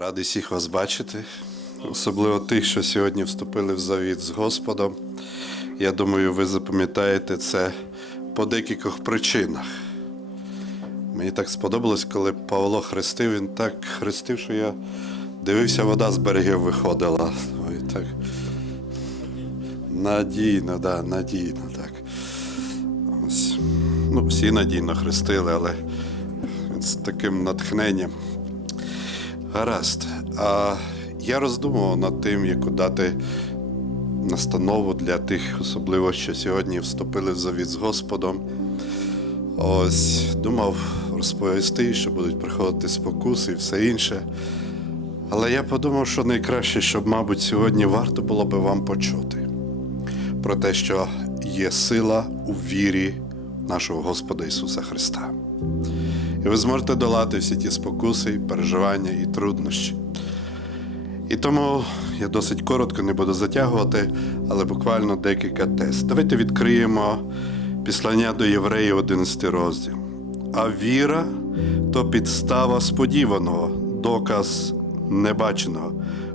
Радий всіх вас бачити, особливо тих, що сьогодні вступили в завіт з Господом. Я думаю, ви запам'ятаєте це по декількох причинах. Мені так сподобалось, коли Павло хрестив, він так хрестив, що я дивився, вода з берегів виходила. Ой, так. Надійно, да, надійно, так. Ось. Ну, всі надійно хрестили, але з таким натхненням. Гаразд. А я роздумував над тим, яку дати настанову для тих, особливо, що сьогодні вступили в завіт з Господом. Ось думав розповісти, що будуть приходити спокуси і все інше. Але я подумав, що найкраще, щоб, мабуть, сьогодні варто було би вам почути про те, що є сила у вірі нашого Господа Ісуса Христа. І ви зможете долати всі ті спокуси, переживання і труднощі. І тому я досить коротко не буду затягувати, але буквально декілька тез. Давайте відкриємо післання до євреїв 11 розділ. А віра то підстава сподіваного, доказ небаченого,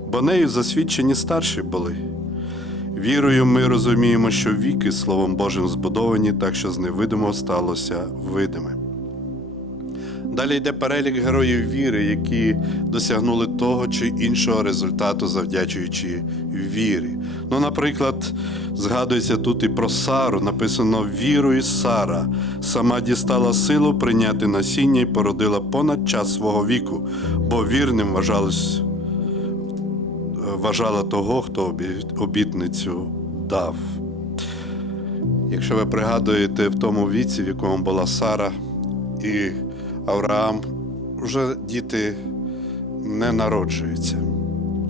бо нею засвідчені старші були. Вірою ми розуміємо, що віки Словом Божим збудовані, так що з невидимого сталося видиме. Далі йде перелік героїв віри, які досягнули того чи іншого результату, завдячуючи вірі. Ну, наприклад, згадується тут і про Сару, написано вірою Сара. Сама дістала силу прийняти насіння і породила понад час свого віку, бо вірним вважала того, хто обітницю дав. Якщо ви пригадуєте в тому віці, в якому була Сара і Авраам, вже діти не народжуються.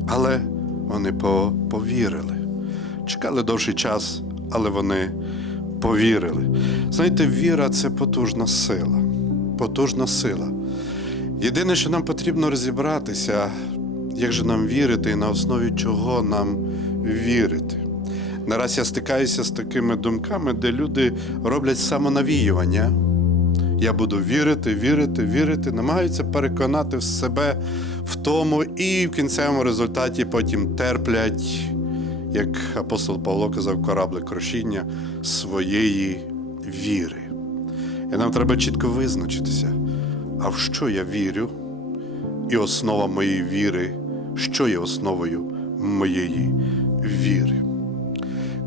Але вони по- повірили. Чекали довший час, але вони повірили. Знаєте, віра це потужна сила. Потужна сила. Єдине, що нам потрібно розібратися, як же нам вірити і на основі чого нам вірити. Нараз я стикаюся з такими думками, де люди роблять самонавіювання. Я буду вірити, вірити, вірити, намагаються переконати в себе в тому, і в кінцевому результаті потім терплять, як апостол Павло казав, кораблик крушіння своєї віри. І нам треба чітко визначитися, а в що я вірю, і основа моєї віри, що є основою моєї віри.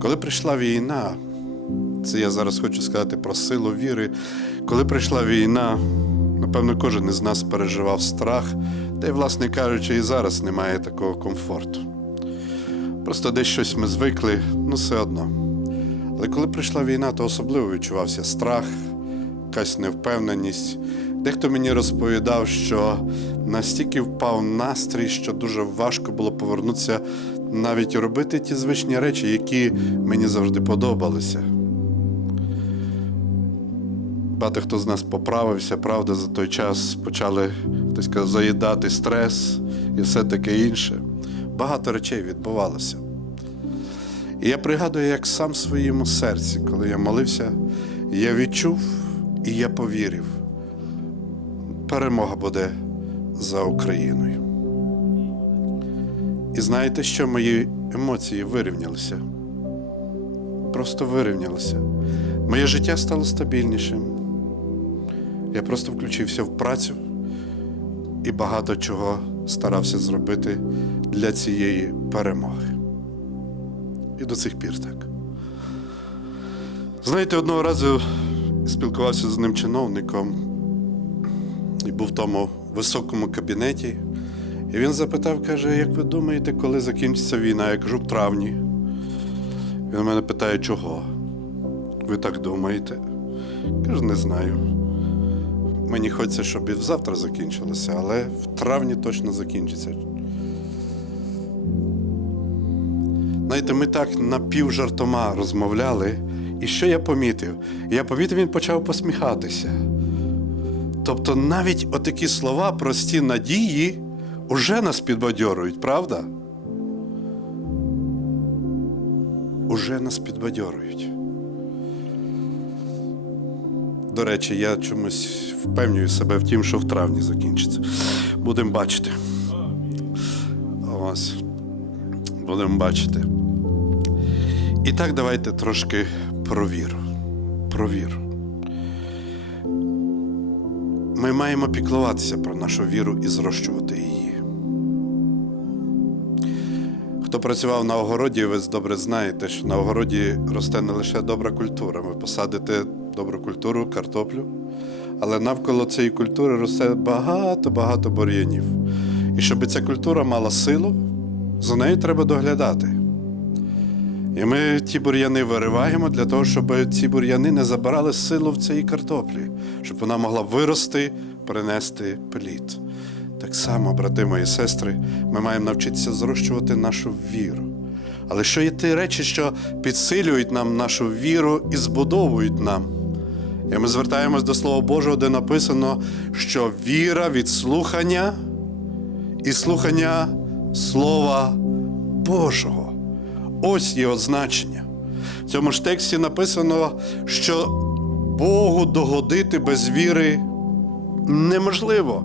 Коли прийшла війна, це я зараз хочу сказати про силу віри. Коли прийшла війна, напевно, кожен із нас переживав страх, та й, власне кажучи, і зараз немає такого комфорту. Просто десь щось ми звикли, ну все одно. Але коли прийшла війна, то особливо відчувався страх, якась невпевненість. Дехто мені розповідав, що настільки впав настрій, що дуже важко було повернутися навіть робити ті звичні речі, які мені завжди подобалися. Багато хто з нас поправився, правда, за той час почали сказав, заїдати стрес і все таке інше. Багато речей відбувалося. І я пригадую, як сам в своєму серці, коли я молився, я відчув і я повірив. Перемога буде за Україною. І знаєте, що мої емоції вирівнялися? Просто вирівнялися. Моє життя стало стабільнішим. Я просто включився в працю і багато чого старався зробити для цієї перемоги. І до цих пір так. Знаєте, одного разу спілкувався з одним чиновником і був в тому високому кабінеті. І він запитав, каже, як ви думаєте, коли закінчиться війна? Я кажу, в травні. Він мене питає, чого? Ви так думаєте? Кажу, не знаю. Мені хочеться, щоб і завтра закінчилося, але в травні точно закінчиться. Знаєте, ми так напівжартома розмовляли, і що я помітив? Я помітив, він почав посміхатися. Тобто навіть отакі слова, прості надії, уже нас підбадьорують, правда? Уже нас підбадьорують. До речі, я чомусь впевнюю себе в тім, що в травні закінчиться. Будемо бачити. Будемо бачити. І так, давайте трошки про віру. Про віру. Ми маємо піклуватися про нашу віру і зрощувати її. Хто працював на огороді, ви добре знаєте, що на огороді росте не лише добра культура. Ви посадите добру культуру, картоплю, але навколо цієї культури росте багато-багато бур'янів. І щоб ця культура мала силу, за нею треба доглядати. І ми ті бур'яни вириваємо для того, щоб ці бур'яни не забирали силу в цій картоплі, щоб вона могла вирости, принести плід. Так само, брати мої сестри, ми маємо навчитися зрощувати нашу віру. Але що є ті речі, що підсилюють нам нашу віру і збудовують нам? І ми звертаємось до Слова Божого, де написано, що віра від слухання і слухання Слова Божого. Ось його значення. В цьому ж тексті написано, що Богу догодити без віри неможливо.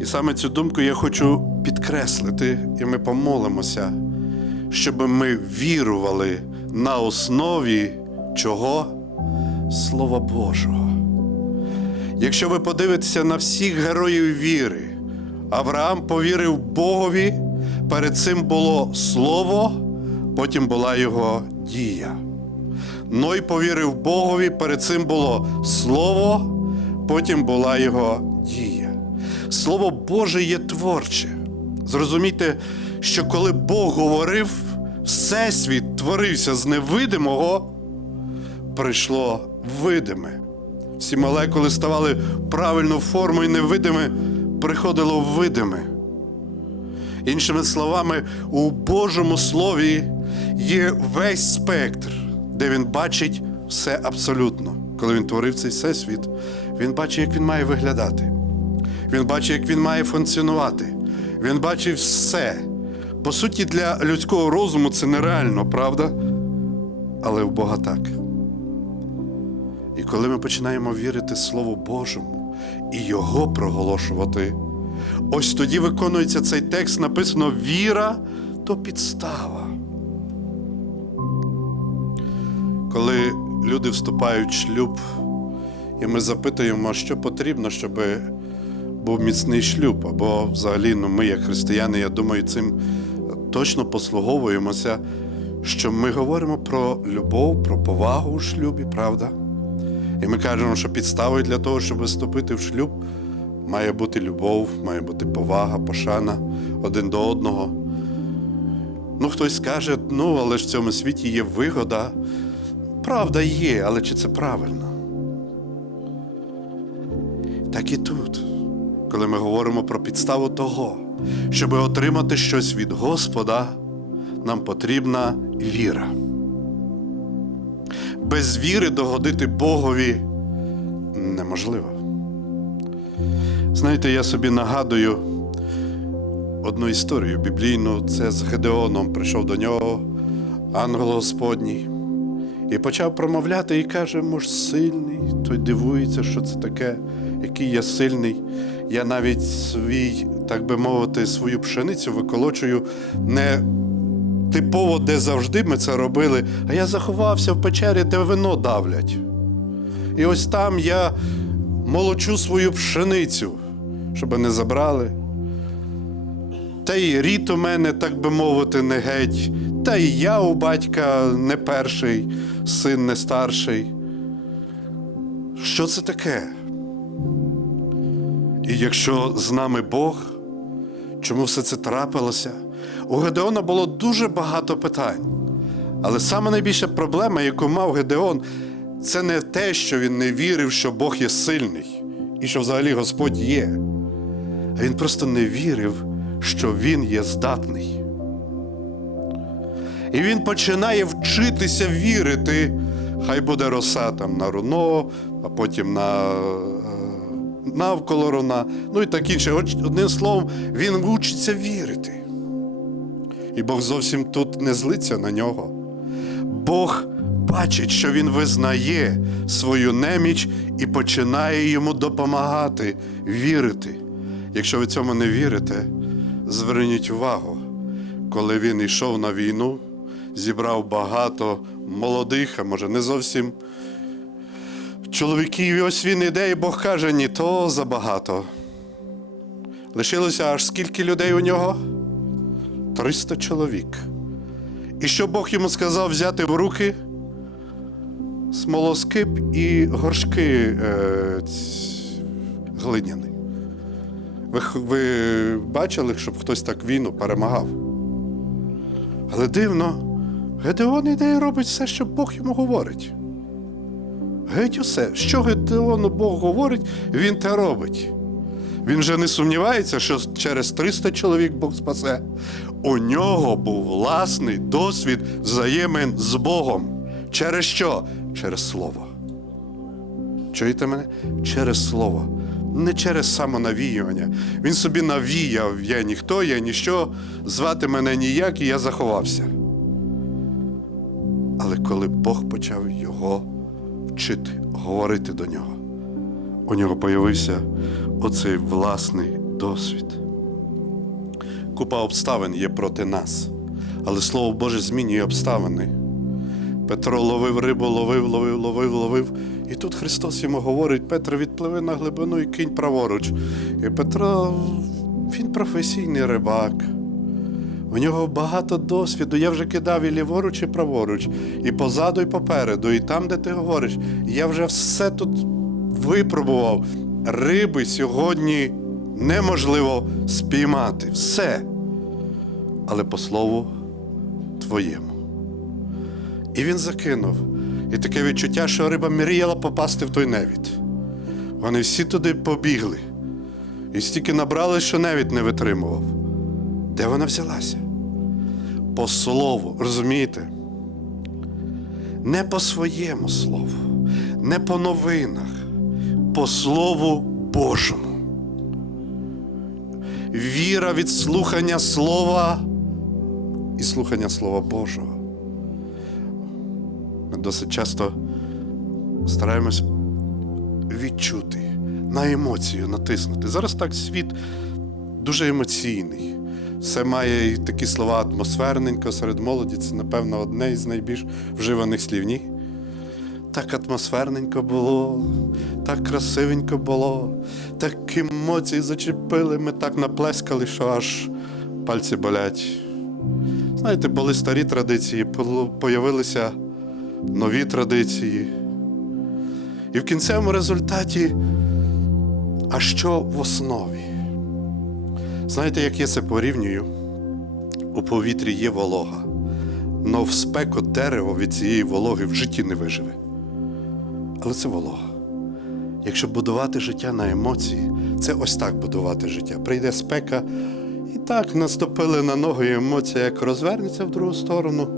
І саме цю думку я хочу підкреслити, і ми помолимося, щоб ми вірували на основі чого? Слова Божого. Якщо ви подивитеся на всіх героїв віри, Авраам повірив Богові, перед цим було Слово, потім була його дія. Ной повірив Богові, перед цим було Слово, потім була його дія. Слово Боже є творче. Зрозумійте, що коли Бог говорив, Всесвіт творився з невидимого, прийшло видиме. Всі молекули ставали правильну форму і невидиме приходило видиме. Іншими словами, у Божому Слові є весь спектр, де він бачить все абсолютно. Коли він творив цей всесвіт, він бачить, як він має виглядати. Він бачить, як він має функціонувати. Він бачить все. По суті, для людського розуму це нереально, правда? Але в Бога так. І коли ми починаємо вірити Слову Божому і Його проголошувати, ось тоді виконується цей текст, написано віра то підстава. Коли люди вступають в шлюб, і ми запитуємо, що потрібно, щоб був міцний шлюб, або взагалі ну, ми, як християни, я думаю, цим точно послуговуємося, що ми говоримо про любов, про повагу у шлюбі, правда? І ми кажемо, що підставою для того, щоб вступити в шлюб, має бути любов, має бути повага, пошана один до одного. Ну, хтось скаже, ну, але ж в цьому світі є вигода. Правда є, але чи це правильно? Так і тут, коли ми говоримо про підставу того, щоб отримати щось від Господа, нам потрібна віра. Без віри догодити Богові неможливо. Знаєте, я собі нагадую одну історію біблійну. Це з Гедеоном прийшов до нього ангел Господній і почав промовляти і каже: муж сильний. Той дивується, що це таке, який я сильний. Я навіть свій, так би мовити, свою пшеницю виколочую не типово, де завжди ми це робили, а я заховався в печері, де вино давлять. І ось там я молочу свою пшеницю, щоб не забрали. Та й рід у мене, так би мовити, не геть, та й я у батька не перший, син не старший. Що це таке? І якщо з нами Бог, чому все це трапилося? У Гедеона було дуже багато питань. Але саме найбільша проблема, яку мав Гедеон, це не те, що він не вірив, що Бог є сильний і що взагалі Господь є. А він просто не вірив, що він є здатний. І він починає вчитися вірити. Хай буде роса там на руно, а потім на е, навколо руна, ну і так інше. Одним словом, він вчиться вірити. І Бог зовсім тут не злиться на нього. Бог бачить, що він визнає свою неміч і починає йому допомагати вірити. Якщо ви цьому не вірите, Зверніть увагу, коли він йшов на війну, зібрав багато молодих, а може не зовсім чоловіків. І ось він іде, і Бог каже, ні то забагато. Лишилося аж скільки людей у нього? 300 чоловік. І що Бог йому сказав взяти в руки? Смолоскип і горшки е, глиняні. Ви, ви бачили, щоб хтось так війну перемагав? Але дивно, Гедеон іде і робить все, що Бог йому говорить. Геть усе, що Гедеону Бог говорить, він те робить. Він вже не сумнівається, що через 300 чоловік Бог спасе. У нього був власний досвід взаємин з Богом. Через що? Через Слово. Чуєте мене? Через Слово. Не через самонавіювання. Він собі навіяв, я ніхто, я ніщо, звати мене ніяк, і я заховався. Але коли Бог почав його вчити, говорити до нього, у нього появився оцей власний досвід. Купа обставин є проти нас, але Слово Боже змінює обставини. Петро ловив рибу, ловив, ловив, ловив, ловив. І тут Христос йому говорить: Петро, відпливи на глибину і кинь праворуч. І Петро, він професійний рибак. У нього багато досвіду. Я вже кидав і ліворуч, і праворуч, і позаду, і попереду, і там, де ти говориш. Я вже все тут випробував. Риби сьогодні неможливо спіймати. Все. Але по слову твоєму. І він закинув. І таке відчуття, що риба мріяла попасти в той невід. Вони всі туди побігли. І стільки набрали, що невід не витримував. Де вона взялася? По слову, розумієте? Не по своєму слову, не по новинах, по Слову Божому. Віра від слухання Слова і слухання Слова Божого. Ми досить часто стараємось відчути, на емоцію натиснути. Зараз так світ дуже емоційний. Все має і такі слова атмосферненько серед молоді. Це, напевно, одне із найбільш вживаних слів. Ні? Так атмосферненько було, так красивенько було, так емоції зачепили, ми так наплескали, що аж пальці болять. Знаєте, були старі традиції, появилися нові традиції. І в кінцевому результаті, а що в основі? Знаєте, як я це порівнюю? У повітрі є волога, но в спеку дерево від цієї вологи в житті не виживе. Але це волога. Якщо будувати життя на емоції, це ось так будувати життя. Прийде спека, і так наступили на ногу, і емоція як розвернеться в другу сторону,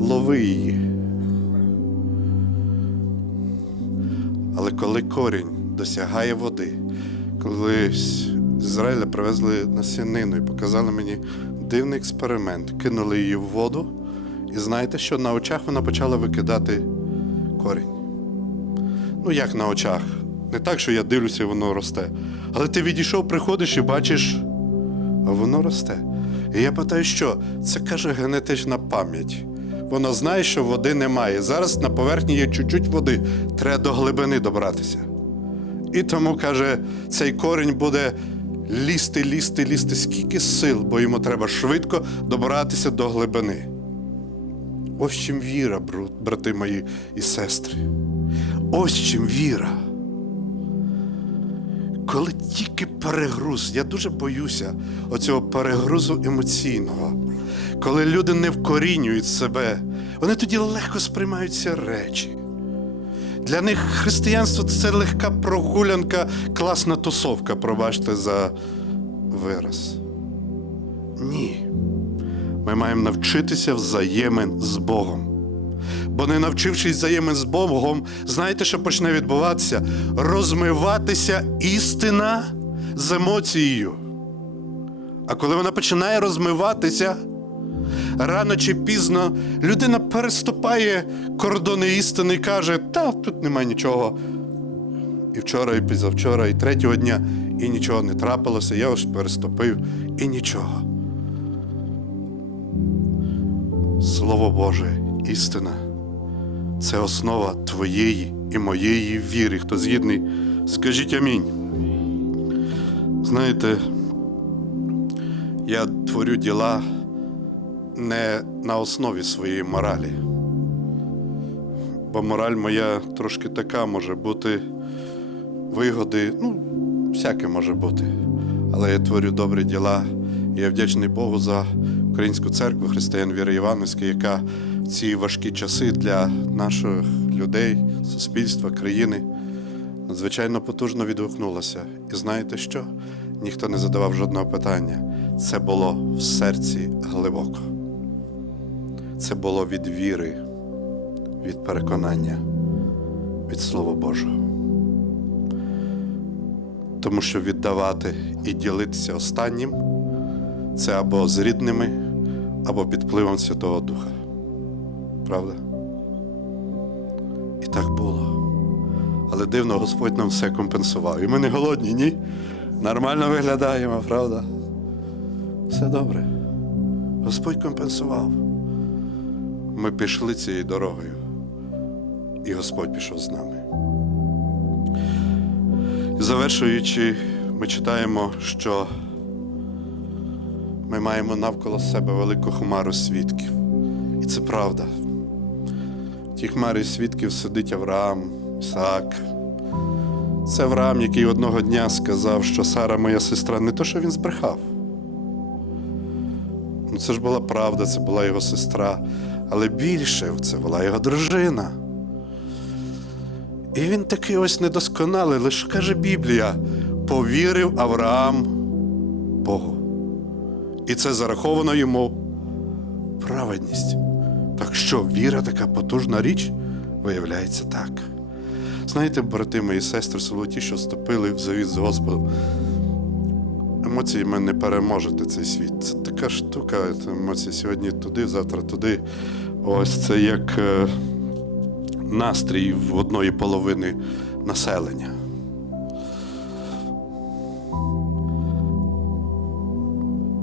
лови її. Але коли корінь досягає води, колись з Ізраїля привезли насінину і показали мені дивний експеримент. Кинули її в воду, і знаєте, що на очах вона почала викидати корінь. Ну, як на очах? Не так, що я дивлюся, і воно росте. Але ти відійшов, приходиш і бачиш, а воно росте. І я питаю, що? Це каже генетична пам'ять. Воно знає, що води немає. Зараз на поверхні є чуть-чуть води, треба до глибини добратися. І тому, каже, цей корінь буде лізти, лізти, лізти, скільки сил, бо йому треба швидко добратися до глибини. Ось чим віра, брати мої і сестри. Ось чим віра. Коли тільки перегруз, я дуже боюся оцього перегрузу емоційного. Коли люди не вкорінюють себе, вони тоді легко сприймають ці речі. Для них християнство це легка прогулянка, класна тусовка, пробачте за вираз. Ні. Ми маємо навчитися взаємин з Богом бо не навчившись взаємин з Богом, знаєте, що почне відбуватися? Розмиватися істина з емоцією. А коли вона починає розмиватися, рано чи пізно людина переступає кордони істини і каже, та тут немає нічого. І вчора, і позавчора, і третього дня, і нічого не трапилося, я ось переступив і нічого. Слово Боже, істина це основа твоєї і моєї віри. Хто згідний, скажіть амінь. Знаєте, я творю діла не на основі своєї моралі. Бо мораль моя трошки така може бути вигоди, ну, всяке може бути. Але я творю добрі діла. Я вдячний Богу за Українську церкву християн Віри Івановської, яка ці важкі часи для наших людей, суспільства, країни надзвичайно потужно відгукнулася. І знаєте що? Ніхто не задавав жодного питання. Це було в серці глибоко. Це було від віри, від переконання, від Слова Божого. Тому що віддавати і ділитися останнім це або з рідними, або під впливом Святого Духа. Правда? І так було. Але дивно, Господь нам все компенсував. І ми не голодні, ні? Нормально виглядаємо, правда? Все добре. Господь компенсував. Ми пішли цією дорогою, і Господь пішов з нами. Завершуючи, ми читаємо, що ми маємо навколо себе велику хмару свідків. І це правда. Тій хмарі свідків сидить Авраам, Ісаак. Це Авраам, який одного дня сказав, що Сара моя сестра, не то, що він збрехав. Ну, це ж була правда, це була його сестра, але більше це була його дружина. І він такий ось недосконалий, лише каже Біблія, повірив Авраам Богу. І це зараховано йому праведність. Так що віра така потужна річ, виявляється так. Знаєте, брати мої сестри, золоті, що вступили в завіт з Господом, емоціями не переможете цей світ. Це така штука, це емоції сьогодні туди, завтра туди. Ось це як е, настрій в одної половини населення.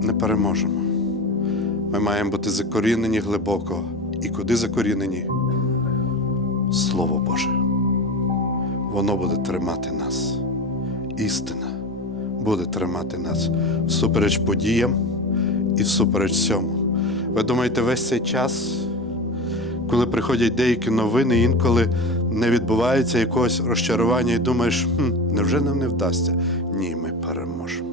Не переможемо. Ми маємо бути закорінені глибоко. І куди закорінені? Слово Боже. Воно буде тримати нас. Істина буде тримати нас всупереч подіям і всупереч всьому. Ви думаєте, весь цей час, коли приходять деякі новини, інколи не відбувається якогось розчарування, і думаєш, хм, невже нам не вдасться? Ні, ми переможемо.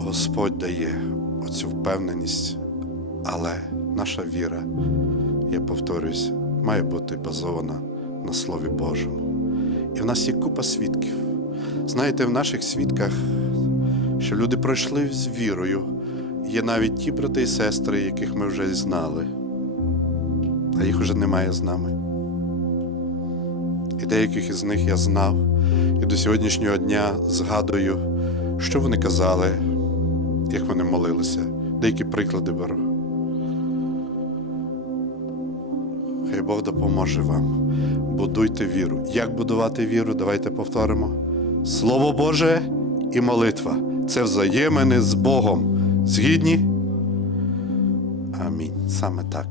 Господь дає оцю впевненість, але наша віра, я повторюсь, має бути базована на Слові Божому. І в нас є купа свідків. Знаєте, в наших свідках, що люди пройшли з вірою, є навіть ті брати і сестри, яких ми вже знали, а їх вже немає з нами. І деяких із них я знав, і до сьогоднішнього дня згадую, що вони казали, як вони молилися, деякі приклади беру. Хай Бог допоможе вам. Будуйте віру. Як будувати віру? Давайте повторимо. Слово Боже і молитва. Це взаємини з Богом. Згідні? Амінь. Саме так.